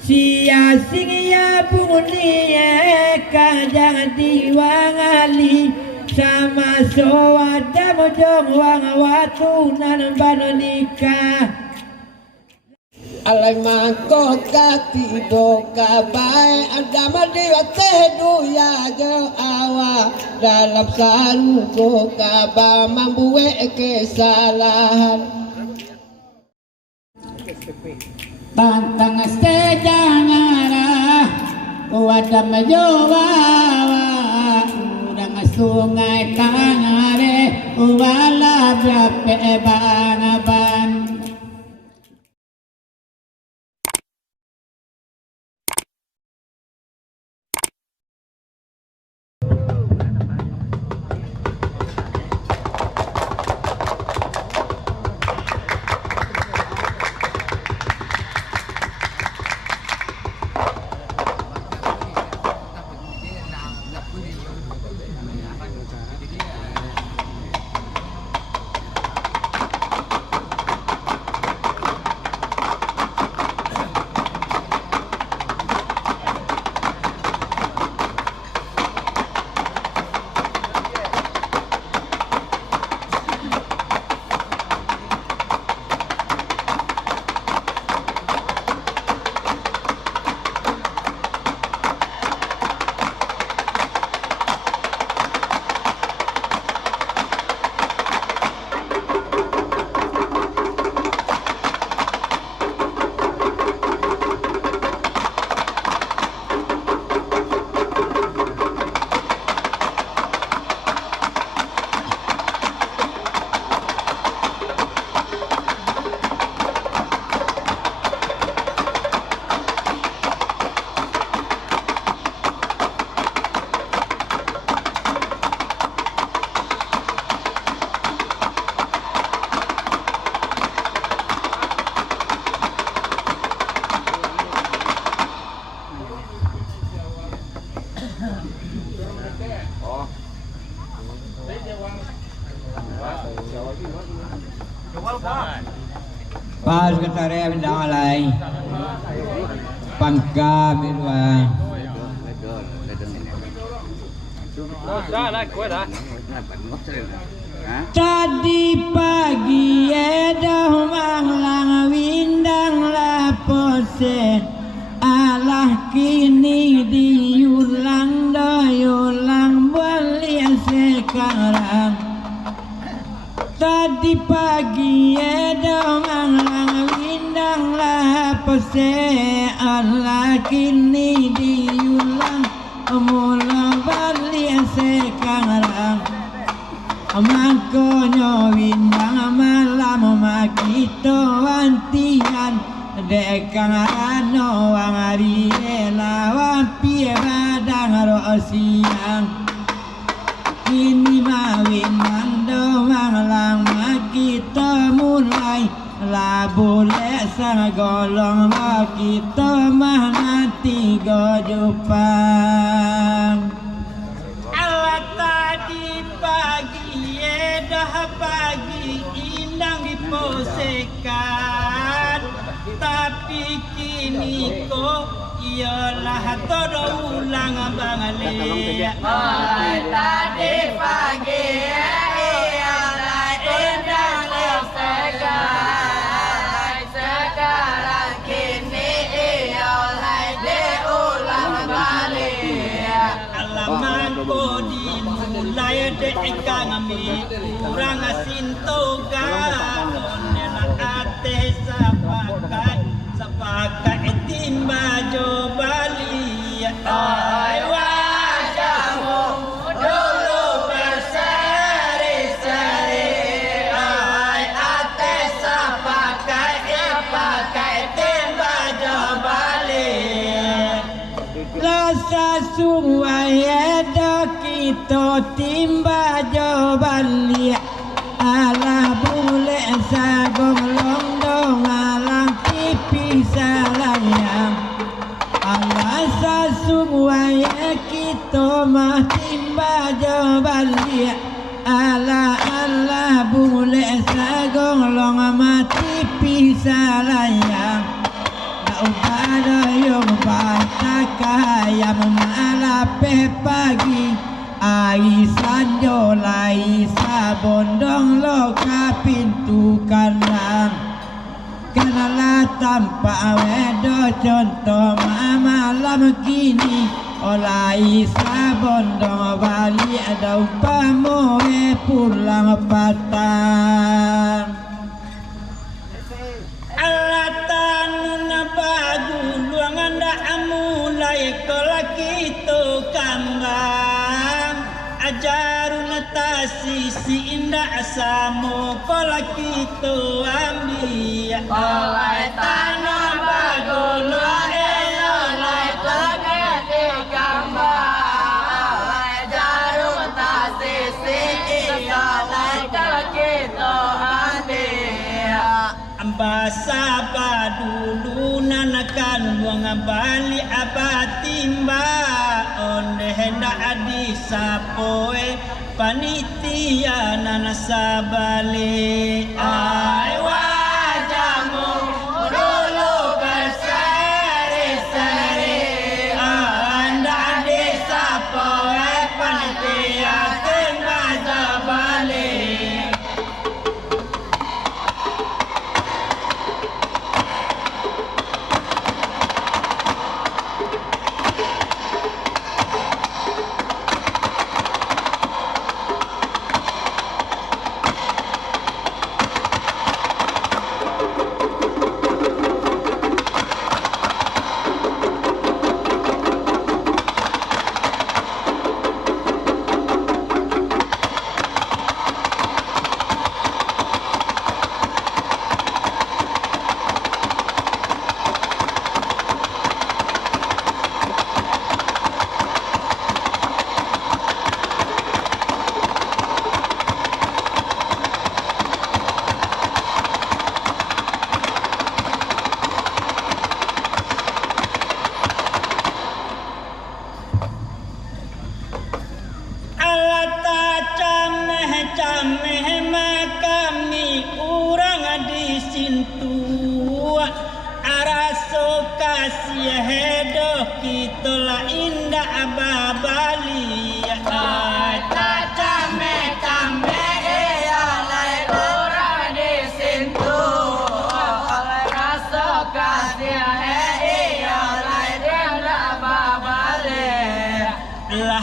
sia sing ya bunyi kajang diwangali sama soada mojong wang watu nan banonika alai mangko kati doka bae ada madiwa tedu ya jo awa dalam saruko kaba mambuwe kesalahan tantang sejangara wadah majowa udang sungai tangare wala brape bangaban pas ketare bendang alai pangka midwa tadi pagi edah manglang windang lapose alah kini diulang doyulang belian sekarang tadi pagi edah manglang windang lapose alah kini diulang mula belian sekarang mangkonyo windang malam makito wantian dekang ano wang ari lawan pie badang rosiang kini mawindang doang lang makito mulai labule sang golong makito manati gojupang alat tadi pagi dah pagi indang diposekan tapi kini kok ialah todo ulang bangale tadi pagi ialah indang diposekan sekarang kini ialah diulang balik alaman ko dimulai dekang mi kurang sintoga onela ate sapakai timba jo bali ai wajahmu dulu berseri-seri ai ate sapakai timba jo bali rasa sungai ada kita timba jo bali ala bule sagong londong alang tipi salayang ala sasungwaya kita mah timba jabali ala bule sagong long mah tipi salayang na ubada yo ayam malape pagi Aisan jolai sabondong loka pintu kandang Kenala tanpa wedo contoh malam kini Olai sabondong balik ada umpamoe pulang patang Alatan bagu luangan dak mulai kolaki to kambang ajarun tasi si indah samo kolaki to ambi oleh tanah bagu luangan oleh kolaki kambang ajarun tasi si indah kolaki to ambi Ambasa dulu nanakan buang bali abatimba onde hendak adi sapoe panitia nanasabale ai wajamu dulu berseri-seri anda adi sapoe panitia nanasabale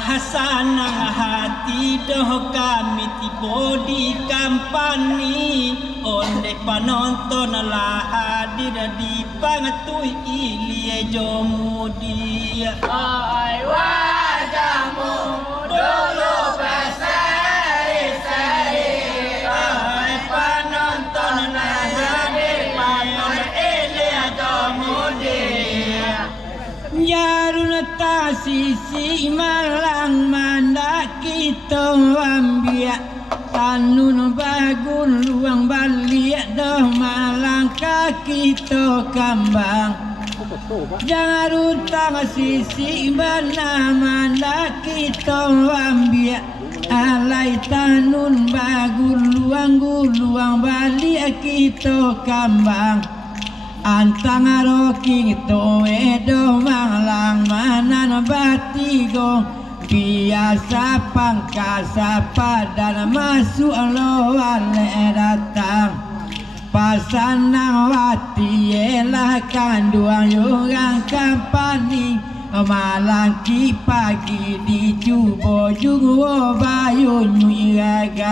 Hasanang hati doh kami tiba di kampani onde panonton lah hadir di pangatui ilie jomudi ai wajahmu dulu berseri-seri ai panonton lah hadir pangatui ilie jomudi Jarun tasisi malang mandak kita ambia tanun bagun luang balik doh malang kita kambang Jarun tasisi mana mandak kita ambia alai tanun bagun luang balik kita kambang Antang roking to edo malang manan batigo biasa pangkasa padan masuk lo wale datang pasanang wati elah kanduang yurang kampani malang ki pagi di jubo jugo bayu nyuiragang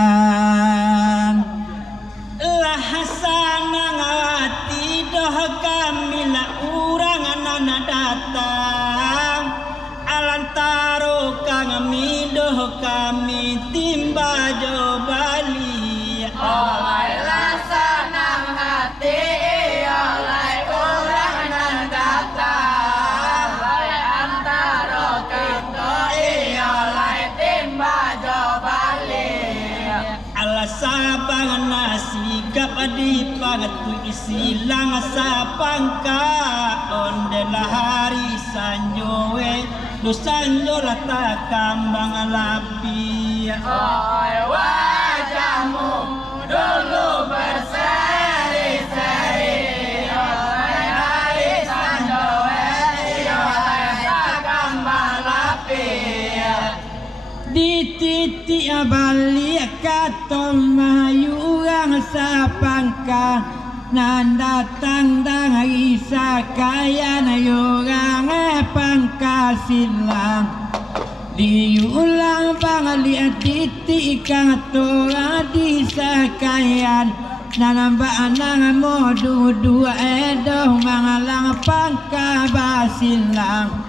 lah hasanang wati doh kami la urang nana datang alantaro kami doh kami timba jo bali oleh lasanang hati oleh urang nana datang oleh antaro kita oleh timba jo bali alasabang nasi kapadi pangatu isilang sapangka onde lahari sanjowe dosanjo lata kambang lapi oi wajahmu dulu berseri-seri oi hari sanjowe oi kambang ya balik katom mayurang sa pangka nan datang dari sakaya na yurang pangka silang diulang bangali titi katora di sakayan nanamba nang modu dua edo mangalang pangka basilang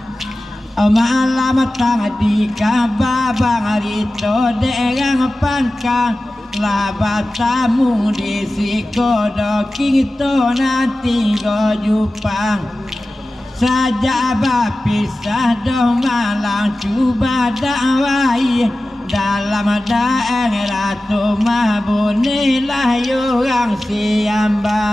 malam tang di kababang rito derang pangka labatamu di sikodo kito nanti go jupang saja bapisah do malang cuba dakwai dalam daerah tu mabunilah yurang siambang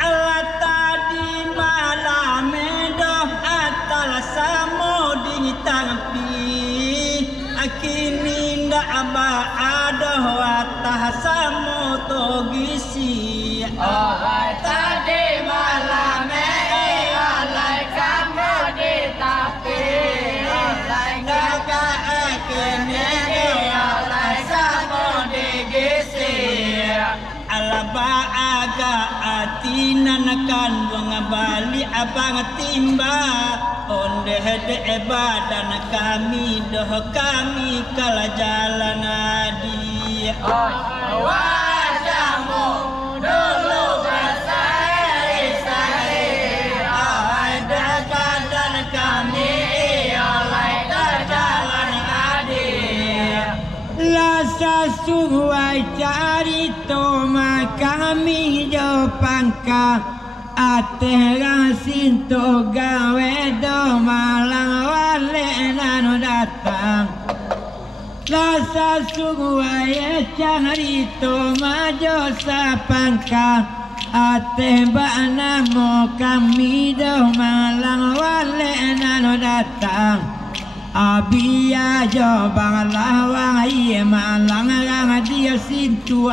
Allah tadi malam doh atal samuding tampi akini ndak aba adoh atah samoto gisi tadi malam alai kamu di tapi alai kakak akini alai kamu di gisi alaba aga atinan kan bali abang timba onde hede badan kami doh kami kala jalan adi wajahmu dulu berseri-seri ada badan kami oleh jalan adi lasa suai cari toma kami jo pangka ateh sinto gawe do malang wale nano datang lasa suai cari toma jo sapangka ateh bana mo kami do malang wale nano datang abia jo bang lawang iya malang rang dia sintu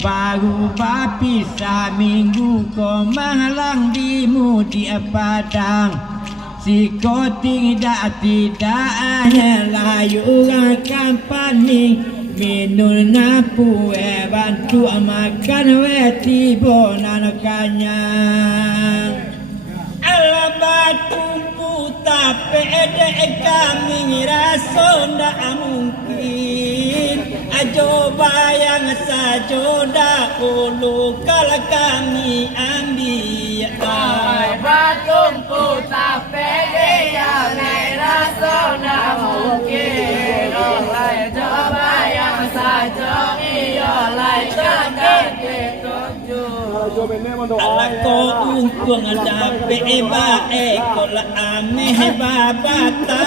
baru bapisah minggu ko malang di mudi padang si ko tidak hanya layu kampani minul napu bantu makan weti bonan kanyang ala batu tapi kami rasa ndak mungkin ajo bayang sajoda ulu kala kami ambil batumpu tapi dia rasa ndak mungkin oleh coba yang saja iolai jangan ditunjuk alako ungkung dape bae kola ameh babata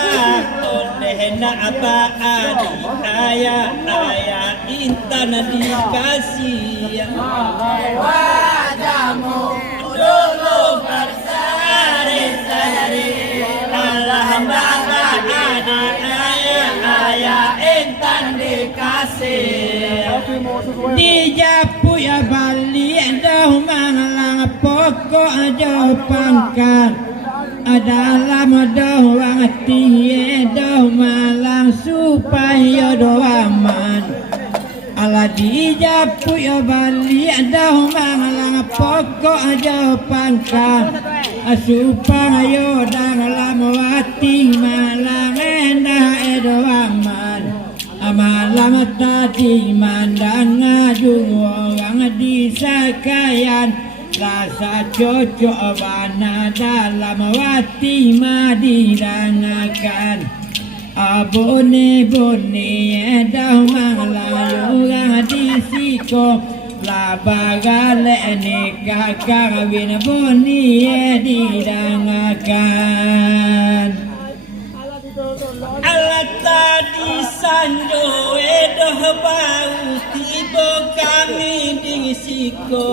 oleh na apa adi ayah intan dikasih wajahmu dulu berseri-seri Allah bangga adi ayah intan dikasih di japu ya bali dah malang pokok aja pangkat dalam doa tiye do malang supaya doa aman ala di japu ya bali dah malang pokok aja pangkat supaya dalam hati malang endah doa aman malam tadi mandang ngadu orang di sakayan rasa cocok bana dalam hati madidangakan bone dah malang orang di siko labagale nikah kawin bone didangakan alat tadi sanjo edoh bau tiba kami di siko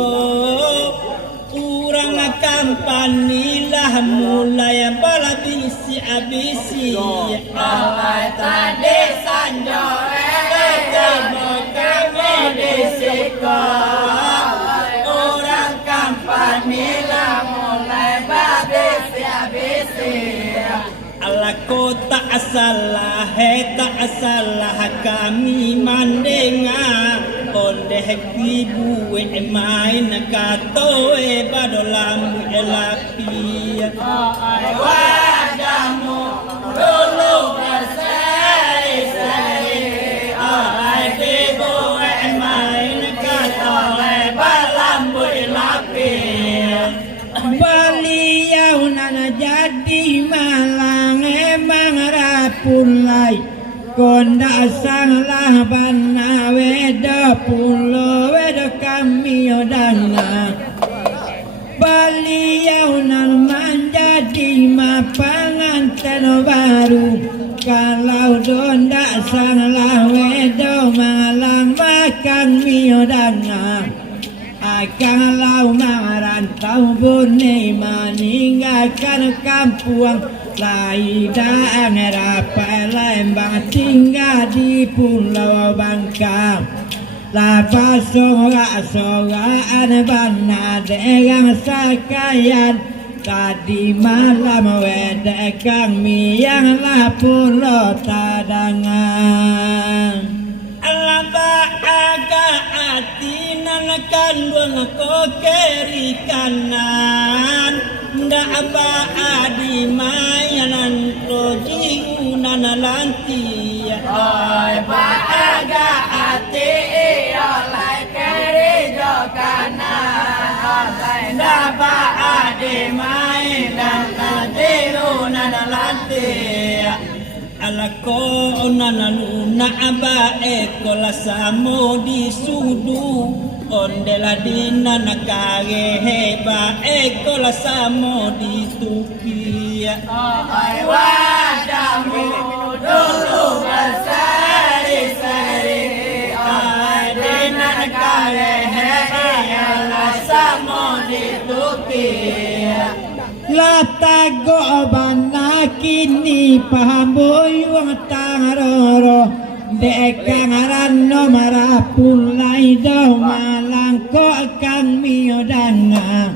urang kampanilah mulai bala bisi abisi alat tadi sanjo edoh kami di siko urang kampanilah mulai babisi abisi ala kota salah tak salah kami mandenga onde kibu main katoe badolam elapi ai wadamu dulu berseri-seri ai kibu main katoe balam elapi beliau nana jadi malang emang rapulai konda sanglah bana weda pulo weda kami odanga beliau nan menjadi mapanganten baru kalau donda sanglah weda malang makan miodanga kalau merantau bune meninggalkan kampung laidang rapai Lembang tinggal di Pulau Bangka lapa sorak-sorakan bana dengan sakayan tadi malam wedek kami yang lah Pulau Tadangan alaba aga ati kandung ko keri kanan ndak apa adi mayanan to jingunan lanti oi ba aga ati oleh keri jo kanan oleh ndak apa adi mayanan to jingunan lanti alako onanaluna aba ekola samo di sudu ondela dina nakage heba ekola samo di tupi ai wadamu dulu berseri-seri ai dina nakage heba samo di tupi latago bana kini pahamboyuang tangaroro dekang rano marapulai do malang ko kang miodanga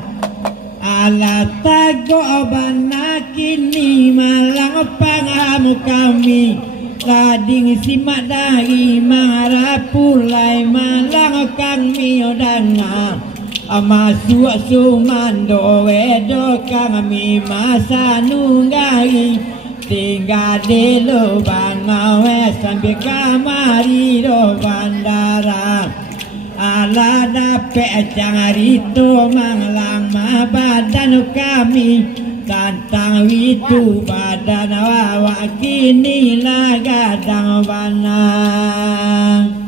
alatago bana kini malang pangamu kami lading simak dari marapulai malang kang miodanga amasuk sumando wedo kami masa nunggari tinggal di lubang awe sambil kamari do bandara ala dapet cangari to manglang ma badan kami tantang witu badan wawa kini lagadang banang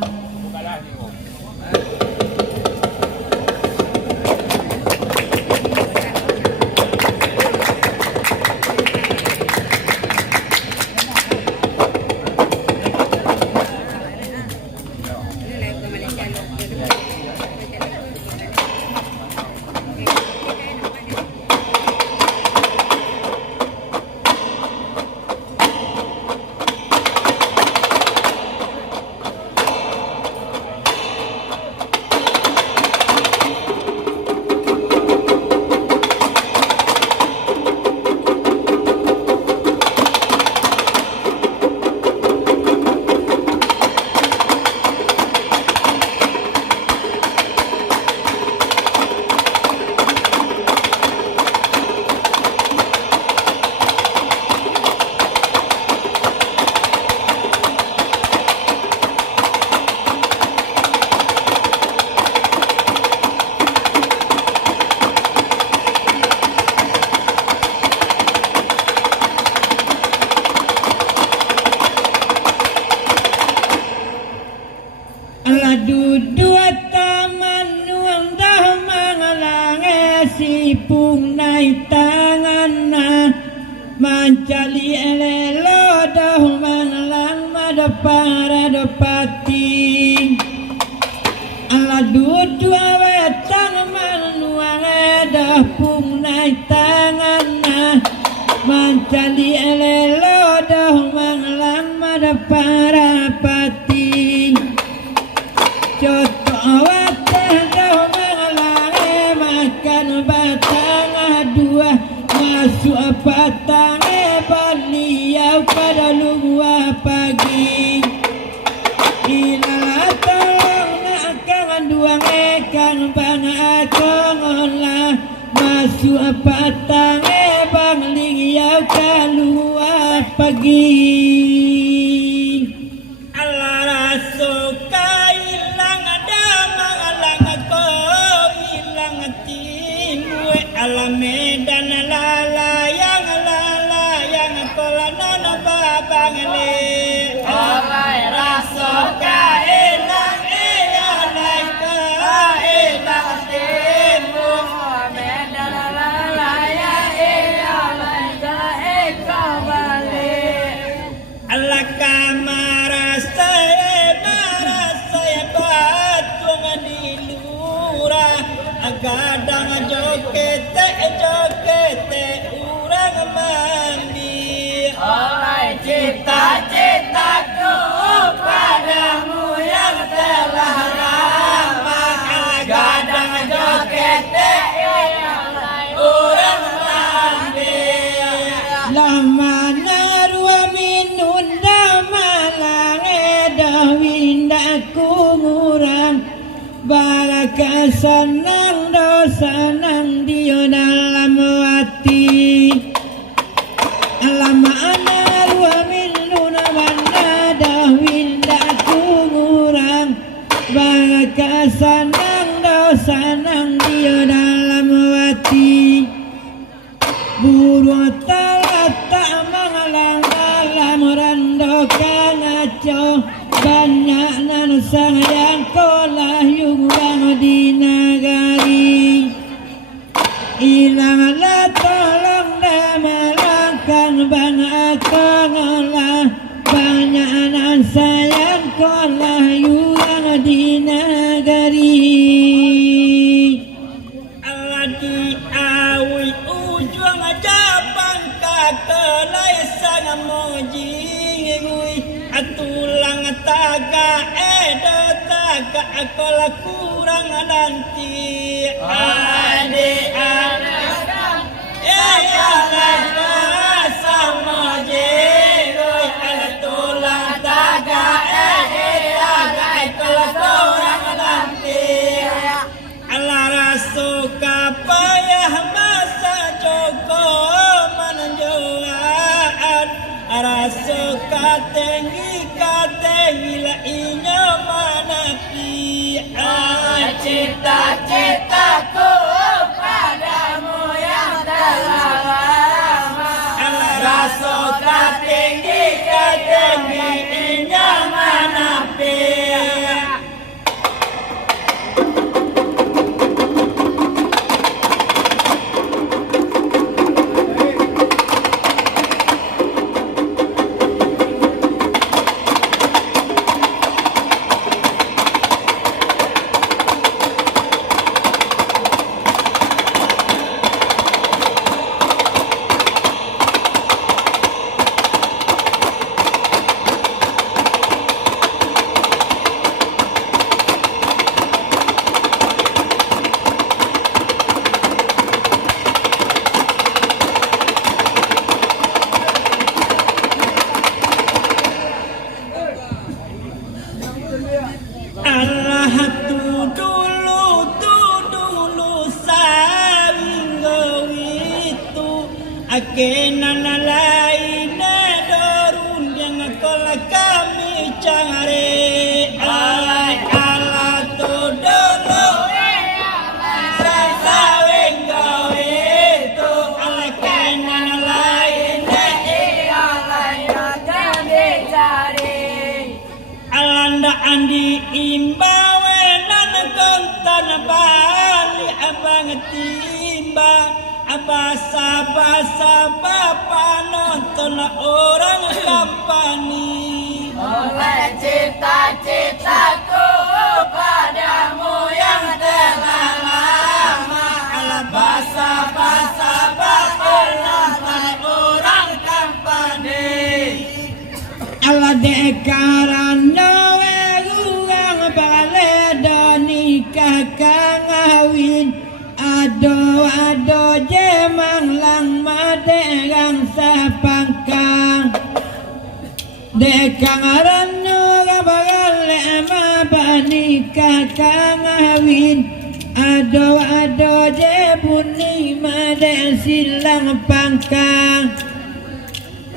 dua taman nuang dah mangalange sipung naik tangan mancali elelo dah mangalang madapara dapati ala dua wetang manuang dah pung naik tangan mancali elelo dah mangalang madapara pati Joto wateh dah mengalange makan batang dua masuk patange beliau pada luar pagi asu patange bang liau keluar pagi ala rasuka ilang damang alang ko ilang timue ala medan lalayang kolana babang le Oleh rasuka ilang ilang ka ilang timu medan lalaya ilang ka ikabali ala kamarasa batung dilura agadang jokete urang mandi oleh cita-citaku padamu yang telah lama gadang joget urang mandi lama narua minun damalange dawinda kungurang baraka sanang dosa nang dio dalam hati lama narua minun dawinda kungurang baraka sanang dosa nang dio dalam hati buru talata mangalang dalam rando kangaco banyak nan sayang kolah yung di nagari ilang la tolong damalangkang bang akangalah banyak nan sayang kolah yung di nagari aladi awi ujung japang kakelai sang mojingui atulang taga edo taga akola kurang nanti ade sama jengui atulang taga taga akola kurang nanti ala rasuka payah masa joko mananjoan rasuka tinggi la inyo manapi cita-citaku padamu yang telah lama rasuka tinggi inyo manapi Allah tu dulu sawinggo itu akenan lain dorun yang kola kami cari alai Allah tu dulu sawinggo itu akenan lain alanda andi imbawe nan kontan bali abang timba abasa bapa nonton orang kampani oleh cita-citaku padamu yang telah lama basa bapa nonton orang kampani ala dekarana weruang baledo nikah kangawin ado jemang lang maderang sapangkang dekang ranu bagale mabanika kangawin ado jebuni ma de silang pangkang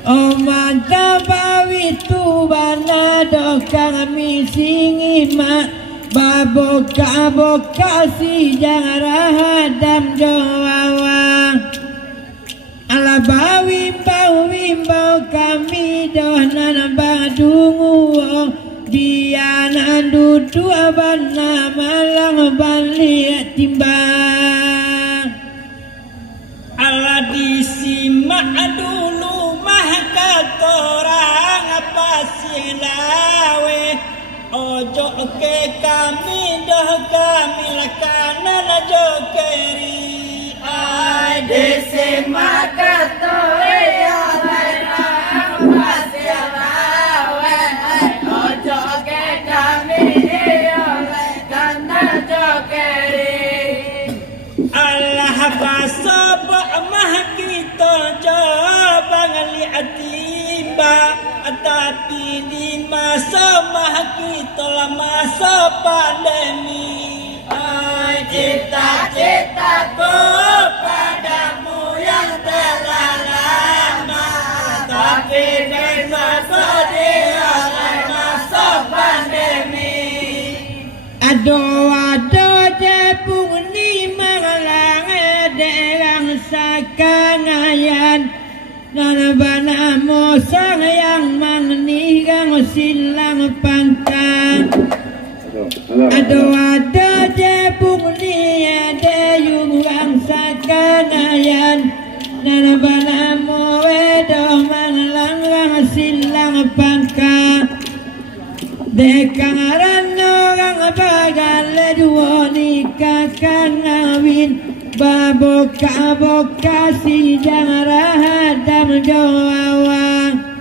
O mata bawi tu bana dokang misingi ma Baboka si jangan hadam jawawang Ala bawimbau kami dohnan badungu Dia nandudu abana malang balik timbang Ala disimak dulu mah katorang apa silawe Ojo ke kami dah kami lakanan ojo keri Ai desi makato ya larang pasir lawe ojo ke kami ya karena jokeri Allah basaba mah kita coba ngeliat timba tapi di masa mah kita masa pandemi Ai cita-citaku padamu yang telah lama tapi di masa dia masa pandemi Ado jepung ni mangalang derang sakangayan Nanabana mo sayang mangnigang silang pangkang Ado jepung ni yung ang sakangayan Nanabana mo wedo manglang silang pangkang Dekang arano ang bagal duwani kakangawin Baboka si jangan hadam jawawang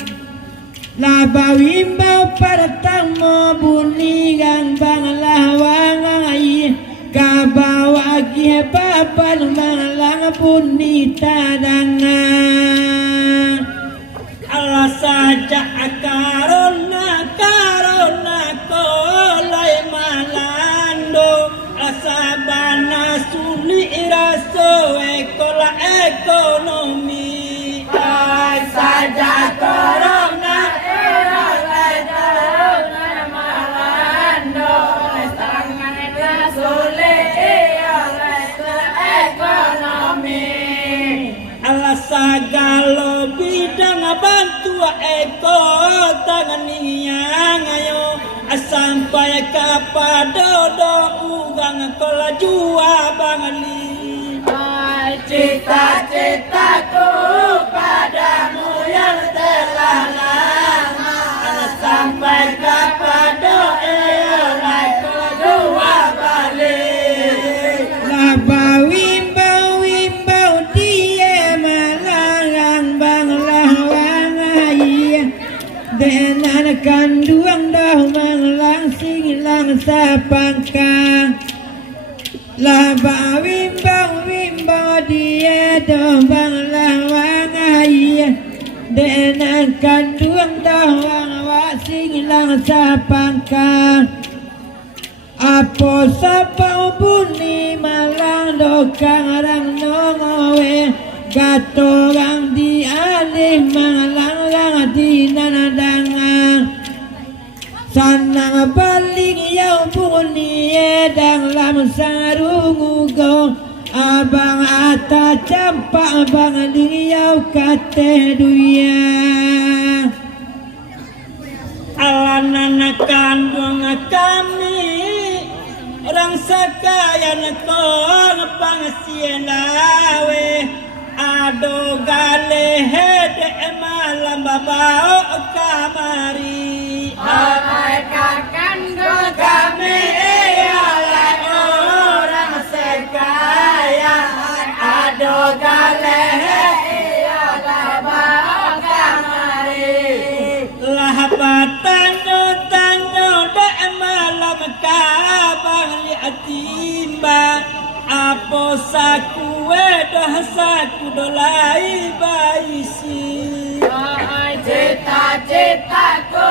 Labawimbau para tamo bunigang banglawang ay Kabawagi papan manglang buni tadangan Allah saja karona kolai malando asabana suli raso ekonomi Ai saja corona malando tangan sulit ekonomi Allah sagalo bidang bantu eko tanganiang ayo sampai kepada ugang kola jua bangali cita-citaku padamu yang telah lama sampai kepada erai kedua balik Labawimbau dia malang banglawang ayah Denan kanduang dah manglang silang sapangkang Labawimbau dia dah banglawang ayah Denan kanduang dah manglang silang sapangkang Apo sapang buni malang dokang rang nongowe Gatorang di alih malang lang di nanadangang Sanang balik yaw buni edang lam sarungu go Abang ata campak abang liyaw kate duya Alanan kandung kami Orang sakayan kong pangsielawe Ado gale hede malam babao kamari Hai kakandung kami ialah orang sekaya Ado gale ialah bawa kamari Lah tanyo dek malam kabang liat timba Apo saku wedah saku dolai baisi Cita-citaku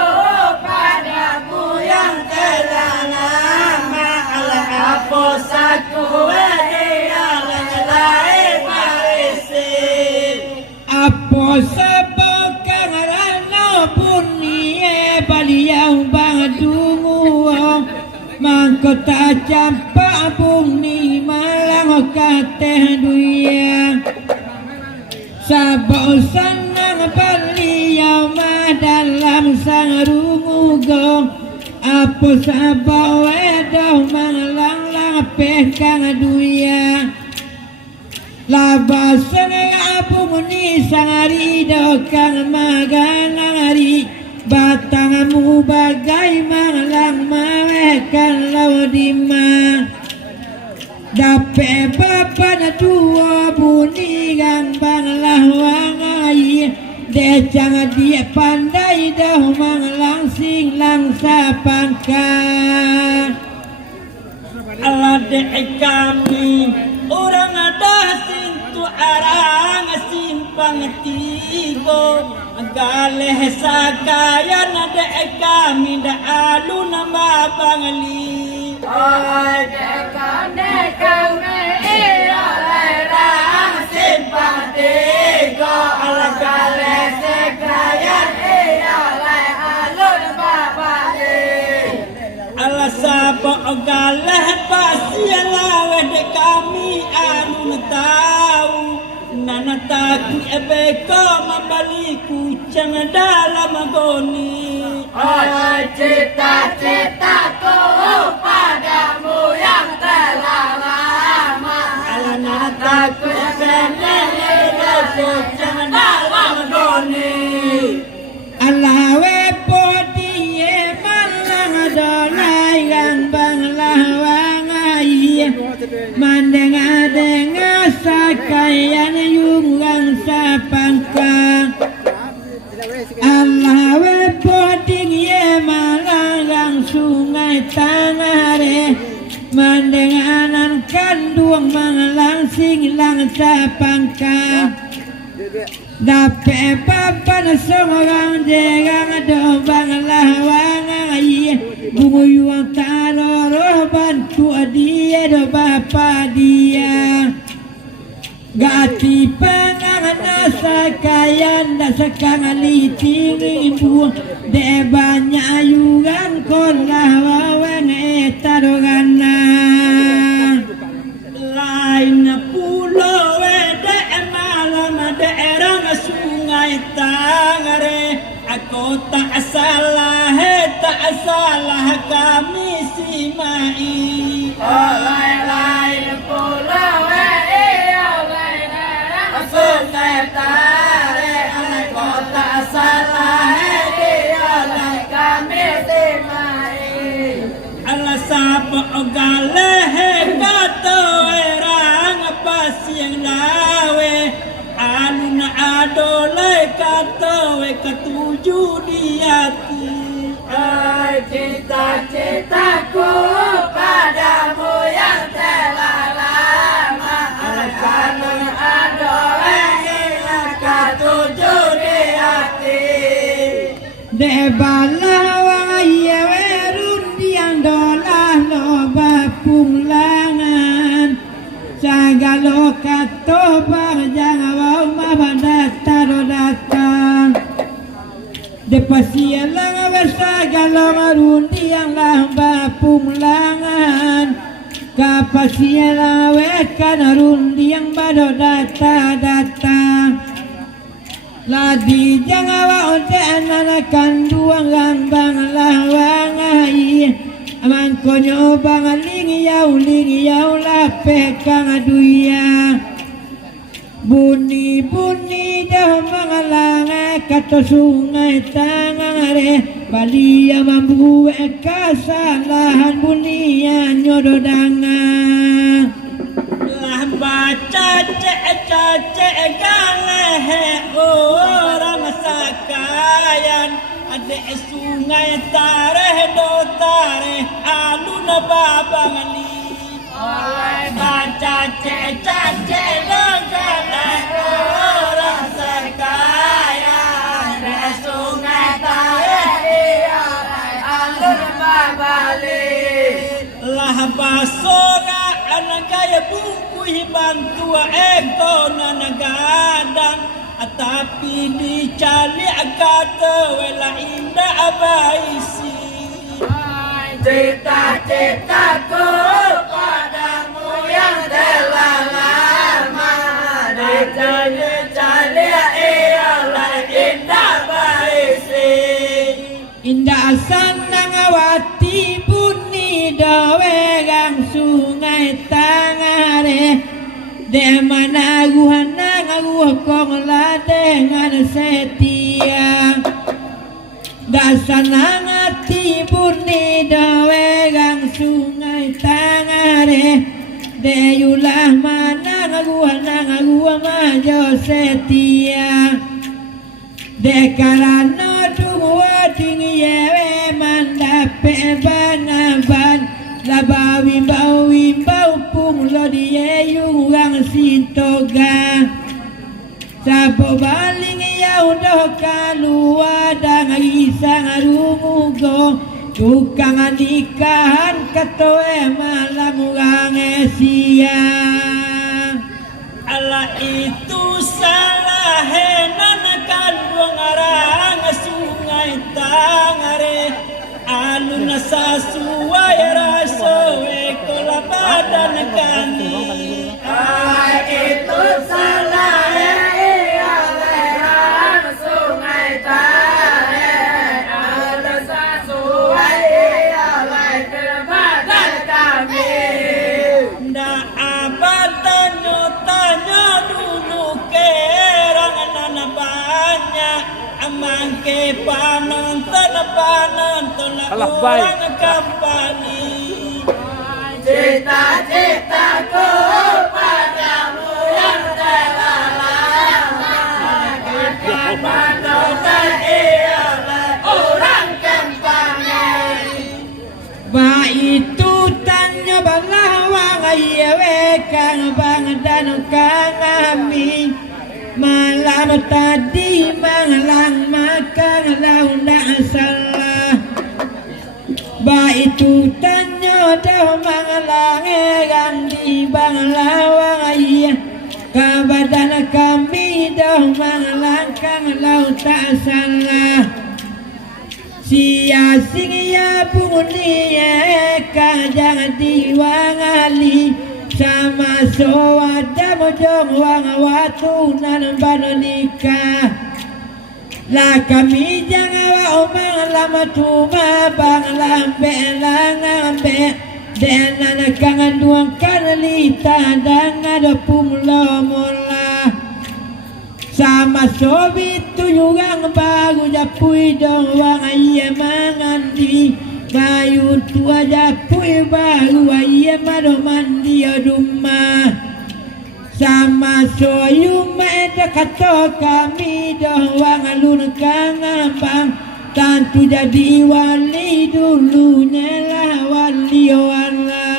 padamu yang telah lama Alah apo saku wedah Sabo kang rano punie baliau bang dungu mangkota campak bumi malang kateh duya Sabo sanang baliau ma dalam sang rungu go apa sabo wedo malang lang peh kang duya Laba seneng apung ni sangari dokang maganari batangmu bagai malang mawekan laudima dape bapan dua bunyi gambang lahwangai decang dia pandai dah manglang sing langsa pangka Allah dek kami orang ada sintu arang simpang tigo galeh sakayan dek kami da alun nama bangli dek kami orang simpang tigo galeh sakayan alun babali Allah sabo galah pasiala dek kami anu tahu nana takut ebeko membali kucang dalam goni cita-citaku padamu yang telah lama Allah nana takut ebeko kucang dalam goni Allah wepodie malang dolai gambang lawangai mandenga sakayan yungang sapangka Allah wepoding ye malang sungai tanare mandenganan kanduang malang singlang sapangka dape papan songang jegang dobang lawangai bunguyuang taroro bantu dia do bapa dia gati pangangan nasa kayan nasa kangali tingin de banyak ayugan kon lawang etarogana lain pulau de malam daerah sungai tangare aku tak salah kami simai lain pulau sungai tare aku tak salah kami simai Allah sapa galeh kato erang pasiang lawe alun adole kato ketuju di hati cita-citaku padamu yang telah lama alun adole ketuju di hati de balawa ye werun diang dolah loba punglangan sagalo kato barjang wau mabadata datang de pasialang sagalo marundi yang lamba punglangan kapasiala wekan rundi yang badodata datang Ladi jangawa onte anana kanduang gambang lawangai aman konyo bang ling yau lape kang aduya Buni dah mangalanga kato sungai tangare balia mambu kasalahan bunia nyododanga lah baca cek galehe orang sakayan adek sungai tareh do tareh alun babangali baca cek galehe orang sakayan adek sungai tareh alun babali lah basoga anagaya buku bantu eko nanagadang atap Pidi cali kata wela indah abaisi. Cita-citaku padamu yang telah lama dicari-cari ialah indah baisi. Indah sanangawati bunyi dawegang sungai Tangare. De mana guhanang kong la dengan setia. Dasanang ati bunyi dawegang sungai Tangare. De yulah mana guhanang majo setia. De karana dungwa tinggi yewe mandape banaban. Laba wimbau pung lo dia yung sintoga. Sapo baling yau doh kalua dang isang arumugo. Tukang nikahan katoe malam urang esia. Ala itu salah henan kandung arang sungai Tangare. Alun nasa suway raso ekola badan kami. Itu salah ialah sungai Tangare. Alun nasa suway ialah badan kami. Nda abad tanya dulu kerang nana banyak. Amangke panonton orang kampani. Cita-citaku padamu yang telah lama panonton ialah orang kampani. Ba itu tanya balawang ayawe kang bang dan kang amin. Malam tadi manglang makan launa salah. Ba itu tanya dah manglang egang di bang lawang ayah. Kabadan kami dah manglang kang lau tak salah. Sia sing ya bunyi kajang diwangali. Sama sowada mojong wang watu nan banonika. La kami jangan omang lama tuma bang lambe langambe. Denan kangen duang kanalita dan ada pumlo mola. Sama sobi tuyugang baru japui dong wang ayah mangandi. Kayu tua japui baru ayah mado mandi rumah. Sama soyu meda kato kami doh wang alun kangambang. Tantu jadi wali dulunya lah wali wala.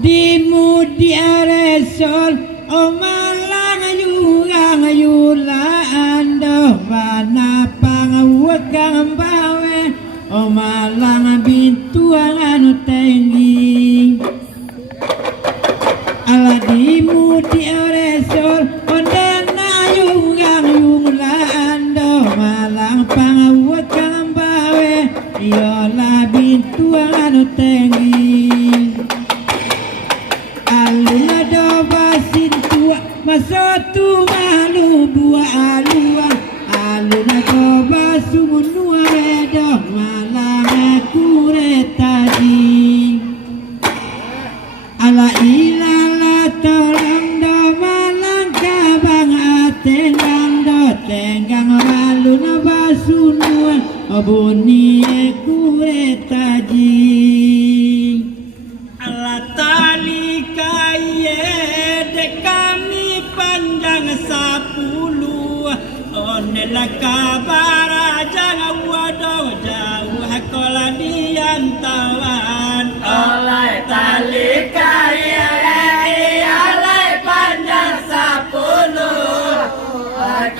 di mudi aresol omalang yurang yulaan do mana pangawakang bawe omalang bintuang anu tinggi ala di mudi aresol ondana yurang yulaan do malang pangawakang bawe yola bintuang anu tinggi aluna do basin tua masotu malu bua alua aluna do basu munua redo malang kuretaji ala ilala tolong do malang kabang atenggang do tenggang aluna basu nua obuni kuretaji tali kaye de kami panjang 10 onela kabara jangan waduh jauh kola diantawan oleh tali kaye oleh panjang 10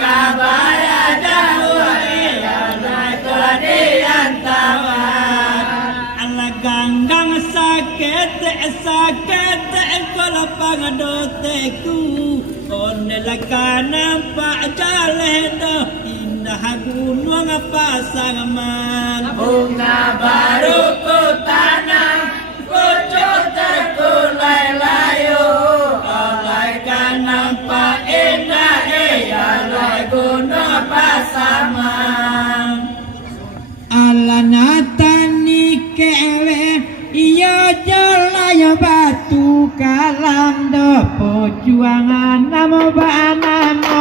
kabara jauh oleh kola diantawan ala ganggang sakit kola pangadoteku onela kanampak jaledo indah gunung pasangan bunga baru ku tanam pucuk terkulai layu oleh kanampak indah oleh gunung pasangan ala natani kewe iyo jolaya batu kalang do perjuangan namo banamo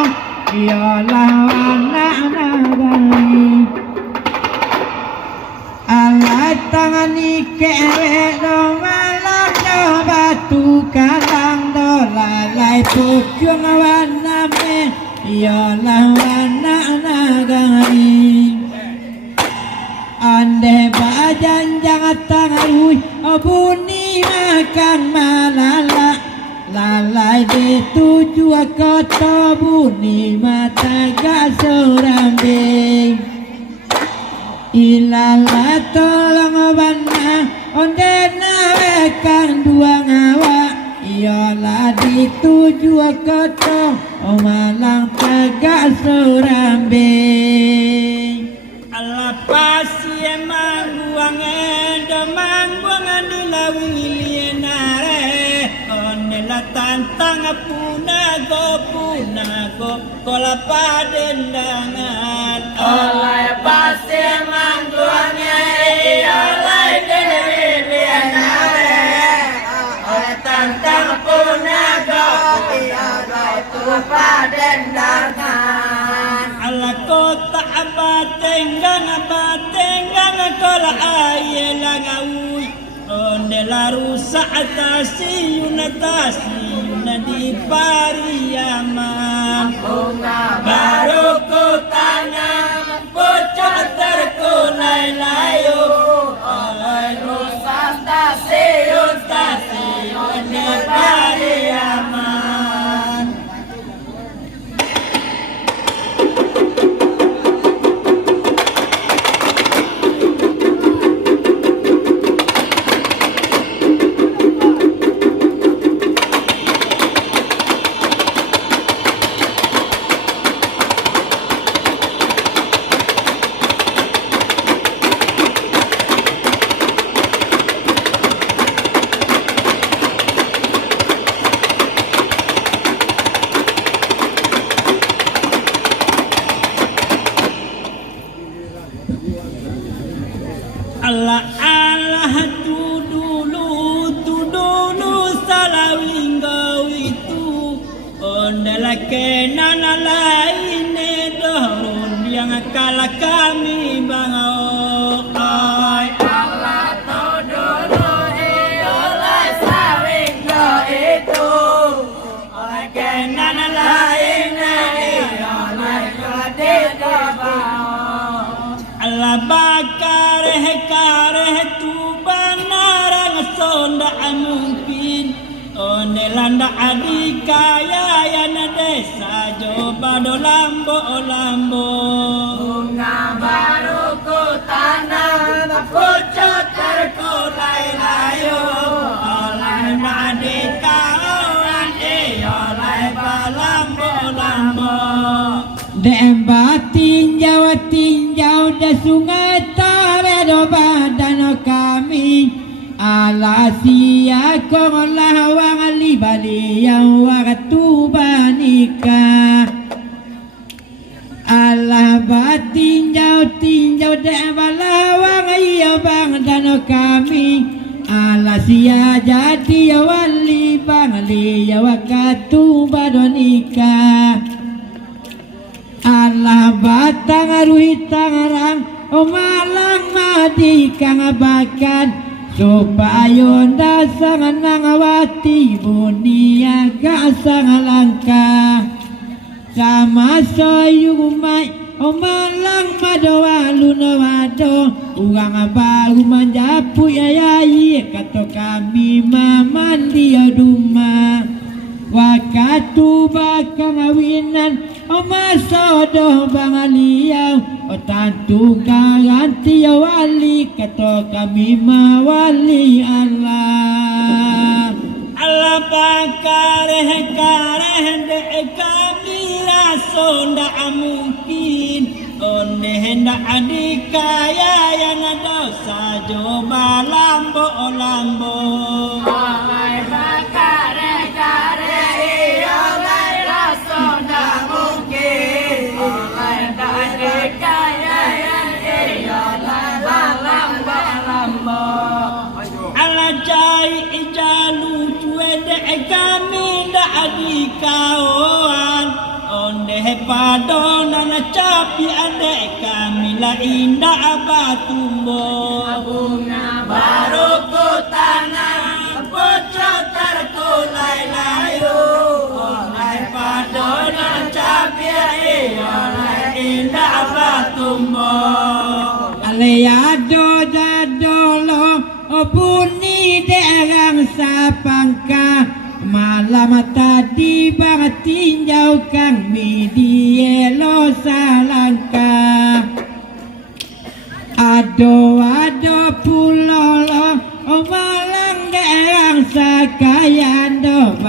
iyo lawana nagai ala tangani kewe do malang do batu kalang do lalai perjuangan name iyo lawana nagai ande bajan jangan tangarui obuni makan malala lalai de tuju kota buni mata gasorambe ilala tolong bana onde nawe kang dua ngawa iyalah dituju kota omalang tegak sorambe ala pasie mangguang endo mangguang andulawi lienare onela tantang punago kola padendangan oleh pasie mangguang oleh lienare oleh tantang punago oleh kola padendangan ala kota abatenggang kola ayelang awi onela rusak tasiyuna di pariyaman bunga baru ku tanam pucuk terkulai layu oleh rusak tasiyun di pariyaman Allah tu dulu salawinggo itu ondela kenan lain dohon yang kalah kami bangau Allah tu dulu oleh salawinggo itu oleh kenan lain oleh kadeta bangau Allah bakar kareh tu banarang sonda mungkin alanda adikaya yana desa joba do lambo bunga baru ku tanam pucuk terkulai layu alanda adikawan oleh lambo Demba tinjau da sungai tare do badan kami alasia kong lawang libali yang waktu banika Allah tinjau demba lawang iya bang dan kami alasia jadi wali bang liya waktu badonika Allah batang aruhi tangarang malang madi kang bakan supaya dasang nangawati bunia gasang langka sama soyumai malang madoa luna wado urang baru manjapu yayai kato kami mamandi duma wakatu bakang awinan masodoh bangaliau tantu garanti wali kato kami mawali Allah Allah kareh de kami raso ndak mungkin onde hendak adikaya yang dosa coba lambo oleh bakare iya oleh raso ndak mungkin oleh adikaya yang iya oleh lambo ala jai ijalu cuede kami ndak adikawan onde padona capi ade kami la indah abatumbo bunga baru ku tanam pucuk terkulai layu oleh padona capi oleh indah abatumbo aleado jadolo bunyi derang sapangka malam tadi bang tinjau kang midielo salangka ado pulolo malang derang sakayan do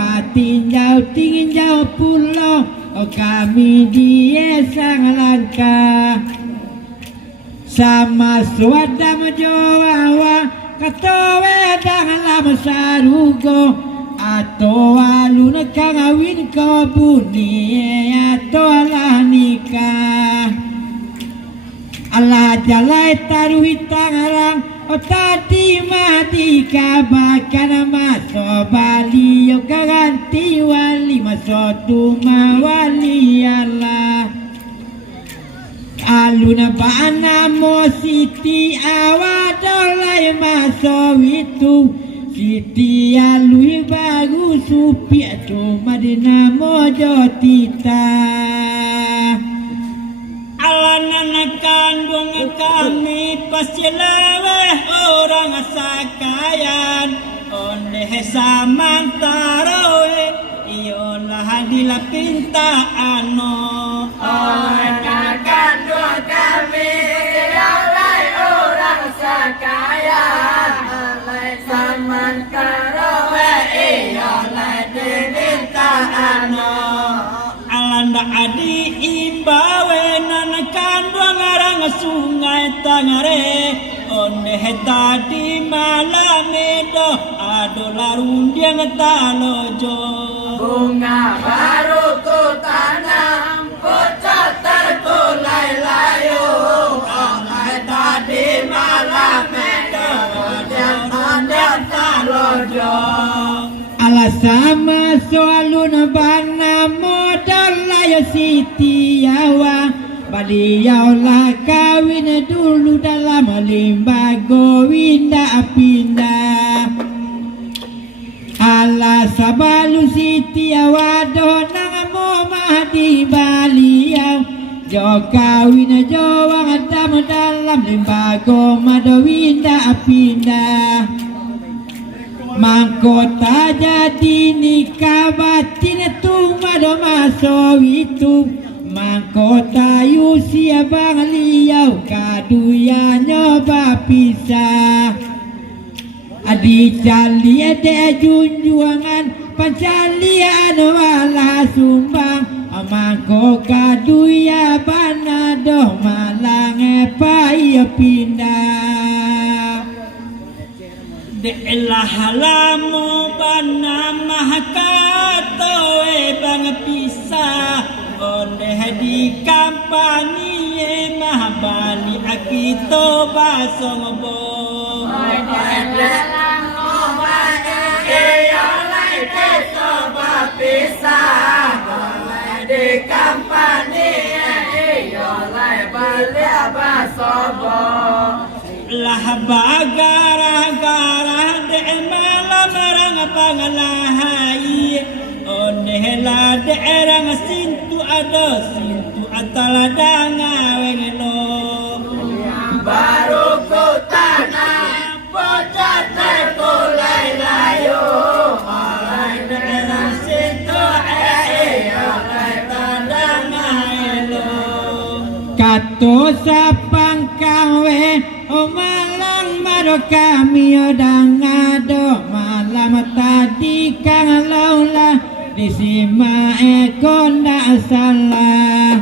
tinjau pulo kami die sang langka sama swadam jowawa kato wedang lam sarugo ato alun kangawin ko buni ato ala nikah ala jalai taruhi tangarang o tadi mati kabakan maso bali o kaganti wali maso tuma wali Allah aluna bana mo siti awadolai maso itu siti alui baru supi atu madina mojo tita alana kandung kami pasti lewe orang sakayan onde samantaro iyolah dilapinta ano kandung kami oleh orang sakaya oleh samantara oleh diminta ano alanda adi imbawe nan kandung ngarang sungai tangare onde tadi malam do adolarun dia ngetalojo bunga baru ku tanam pucuk terkulai layu oleh tadi malam do dan talojo ala sama soalun bana modal layo siti yawa beliau lah kawin dulu dalam limbago winda pindah ala sabalu siti awado nang mo mahdi baliau jo kawin jo wang dalam limbago mado winda pindah Mangkota jadi nikah batin tumado maso itu Mangkota yusia bang liau kaduya nyoba pisah Adi cali ade junjuangan pancalian wala sumbang Mangko kaduya banado malang pai pindah De halamu bana mahakato bang pisah Onde di kampanye mahabali akito basong bo di kampanye yo lai bali basobo lah bagara-gara de malam rang pangalahai oneh la de rang sintu ataladanga wengelo baru ku tanam bocah terkulai layu oleh de rang sintu oleh tadanga elo kato sapang kawe o malang maro kami odang ado malam tadi kang laula disima eko ndak salah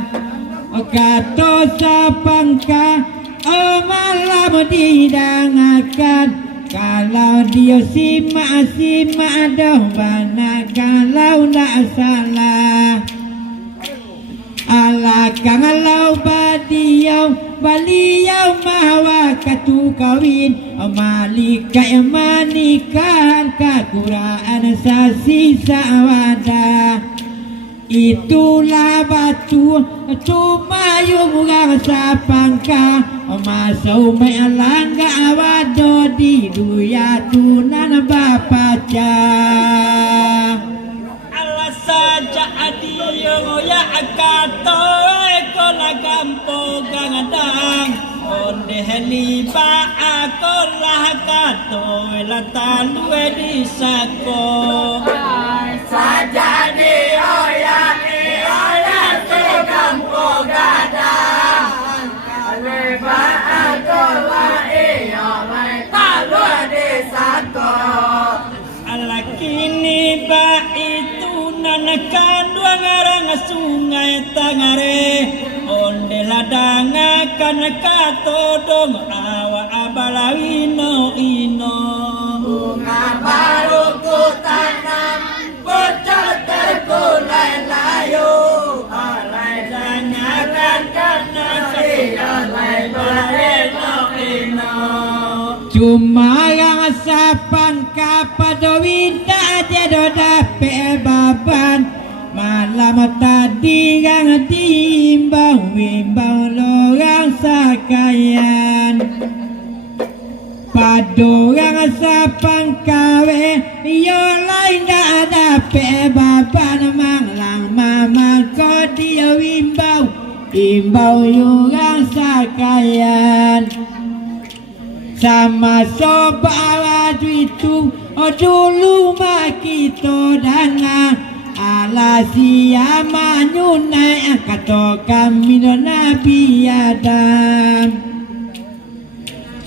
o kato sapangka o malam didangakan kalau dia simak doh bana kalau ndak salah ala kang lau badiau baliau mawa katu kawin malika manikan kakuraan sasi sawada itulah batu cuma yung sapangka masau me alangga awado di duya tunan bapaca saja adiyong ya akato eko la gampo gangadang onde heliba ako lah kato la tanwe di sako saja dioya segampo gadang leba ako la iyo lai talwe di sako ala kini ba nanakan dua ngarang sungai tangare onde ladanga kan katodong awa abalawino ino bunga baru ku tanam bocor terkulai layu alai danyakan karena alai baleno ino cuma yang sapang kapadowinda jedo dape baban malam tadi yang diimbang lorang sakayan padorang sapang kawe yo lain dak dape baban manglang mamang ko dia imbau yorang sakayan sama sobawa itu dulu makito danga ala siama nyunai kato kami nabi Adam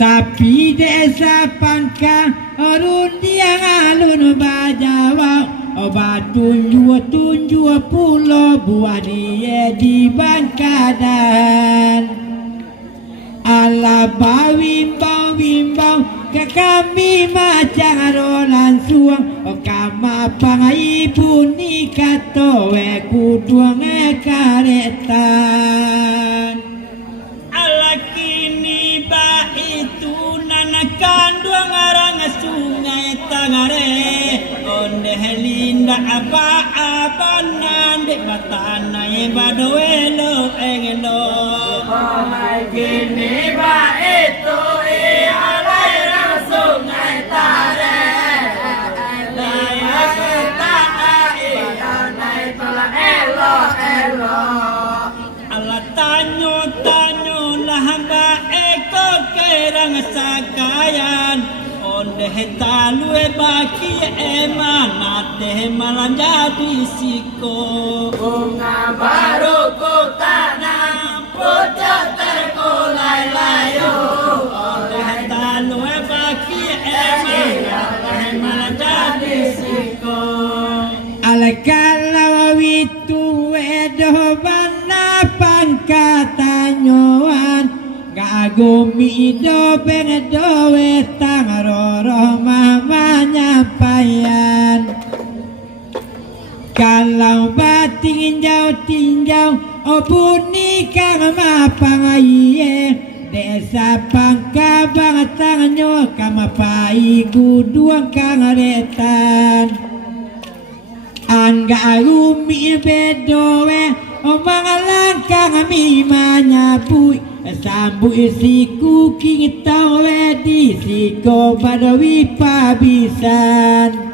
tapi desa pangka rundi yang alun bajawa obat tunju pulau buah dia di Bangkadan ala bawimbau ke kami macam rolan suang o kama pangai puni kato we kuduang karetan ala kini ba itu nanakan dua ngarang sungai tangare onde helinda apa abanan de batana e badowelo engelo Omai kini ba itu alai rang sungai tare Daya kita iya nai tala elo ala tanyo lah ba eko kerang sakayan onde talu baki emana teh malah jadi siko. Bunga baru ku tanam, pucuk terkulai layu. Talu baki emana teh malah jadi siko. Alakala witu edo bana pangkatanyoan gagumi do benedo wetang roro mamanya payan. Kalau bating tinjau opuni kang mapangaye desa pangkabang tanganyo kamapai guduang kang retan. Angga umi bedowe omang langkang mi manyapu sambu isiku king tawe di siko badawi pabisan.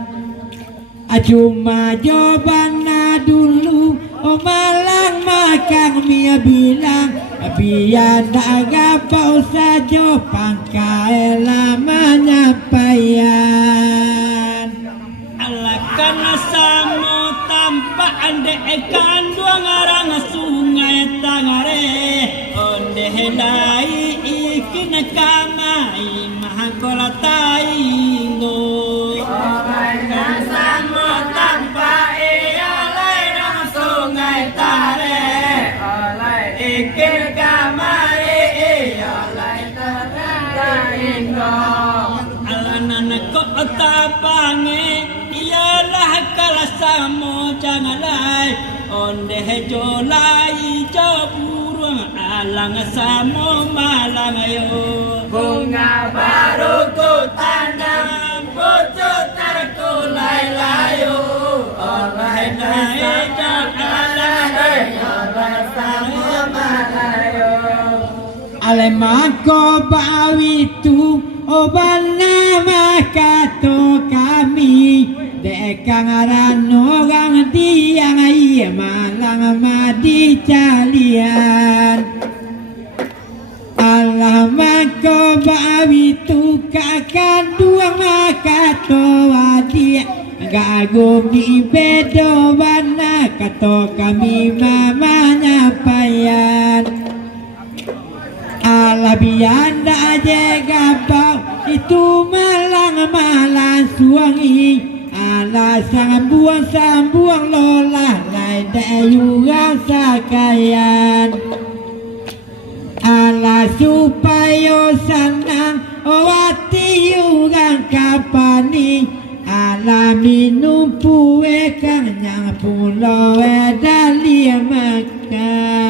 Cuma jobana dulu omalang makang mi bilang biar agapau saja pangkae lamanya payan. Alakan samo tanpa ande dua ngarang sungai tangare onde helai ikin kamai mahakola taingo. Alakan samo tanpa ialai nang sungai tare alai ikin kamai ialai taingo. Alanan ko tapange ialah kalasamo jangalai onde jolai jaburung alang samo malang yo. Bunga baru ku tanam, pucuk terkulai layu. Oleh naik jagalai, oleh samo malayu. Alemako bawitu obana makato kami dekang aranogang diang iya malang madi calian. Alamako bawitu kakak dua makato wadia gagumi bedo bana kato kami mamanya payan. Alabianda aja gapau itu malang suangi ala sambuang lola lai juga sakayan. Ala supaya senang wati juga kapani ala minum puwe kang nyang pulau dali makan.